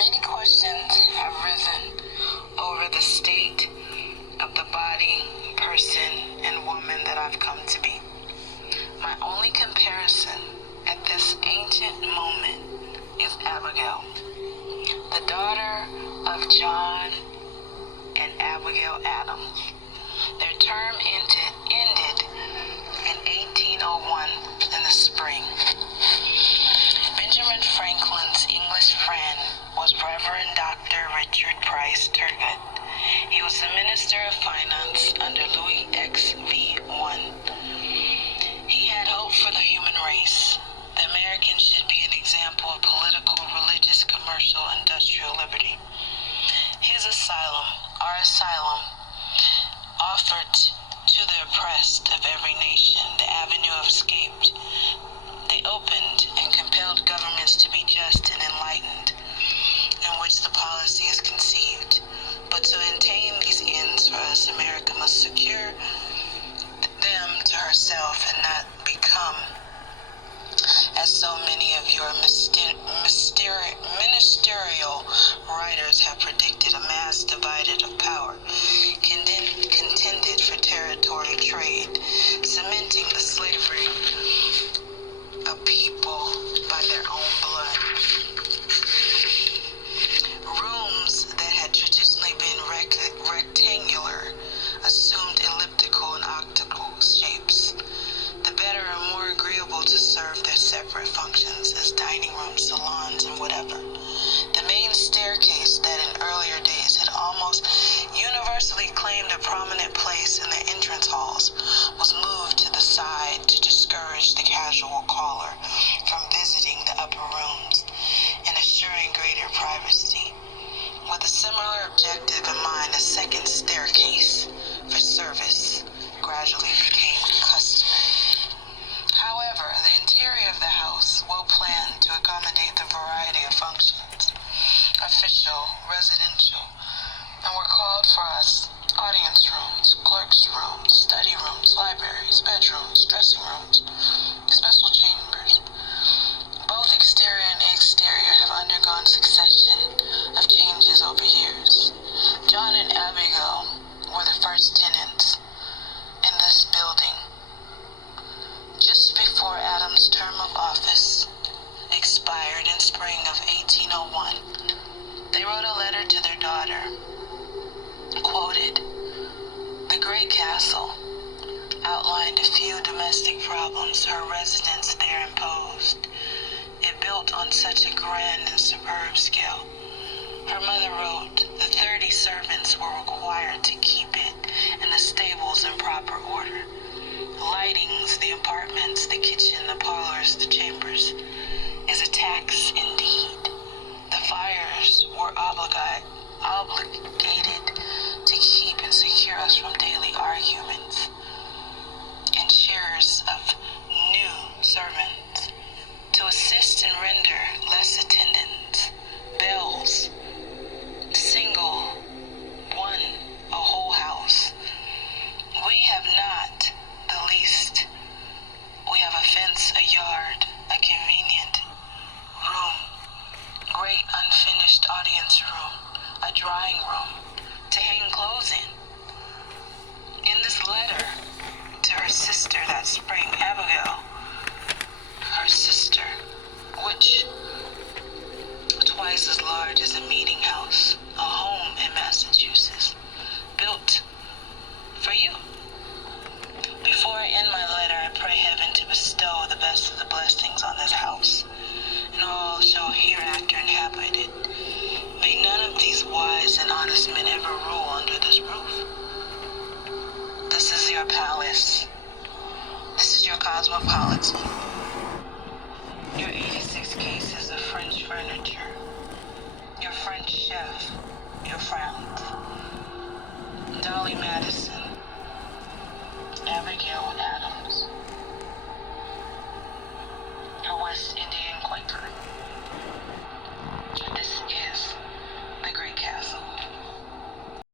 Many questions have risen over the state of the body, person, and woman that I've come to be. My only comparison at this ancient moment is Abigail, the daughter of John and Abigail Adams. Their term ended in 1801 in the spring. Benjamin Franklin's English friend was Reverend Dr. Richard Price Turgot. He was the Minister of Finance under Louis XV1. He had hope for the human race. The Americans should be an example of political, religious, commercial, industrial liberty. His asylum, our asylum, offered to the oppressed of every nation the avenue of escape. They opened and compelled governments to be just and enlightened, in which the policy is conceived. But to attain these ends for us, America must secure them to herself and not become, as so many of your ministerial writers have predicted, a mass divided of power, contended for territorial trade, cementing the slavery of people by their own blood. Rooms that had traditionally been rectangular assumed elliptical and octagonal shapes, the better and more agreeable to serve their separate functions as dining rooms, salons, and whatever. The main staircase that in earlier days had almost universally claimed a prominent place in the entrance halls was moved to the side to discourage the casual caller from visiting the upper rooms and assuring greater privacy. With a similar objective in mind, a second staircase for service gradually became customary. However, the interior of the house, well planned to accommodate the variety of functions, official, residential, and were called for us audience rooms, clerks' rooms, study rooms, libraries, bedrooms, dressing rooms, special chambers. Both exterior and exterior have undergone succession of changes over years. John and Abigail were the first tenants in this building. Just before Adams' term of office expired in spring of 1801, they wrote a letter to their daughter, quoted, "The great castle," outlined a few domestic problems her residence there imposed. It built on such a grand and superb scale. Her mother wrote, the 30 servants were required to keep it and the stables in proper order. Lightings, the apartments, the kitchen, the parlors, the chambers, is a tax indeed. The fires were obligated to keep and secure us from daily arguments and cheers of new servants, to assist and render less attendance, bells, single, one, a whole house. We have not the least. We have a fence, a yard, a convenient room, great unfinished audience room, a drawing room to hang clothes in. In this letter to her sister that spring, Abigail, her sister, which twice as large as a meeting house, a home in Massachusetts, built for you. Before I end my letter, I pray heaven to bestow the best of the blessings on this house, and all shall hereafter inhabit it. May none of these wise and honest men ever rule under this roof. This is your palace. This is your cosmopolitan. Your 86 cases of French furniture. Your French chef. Your frowns. Dolly Madison.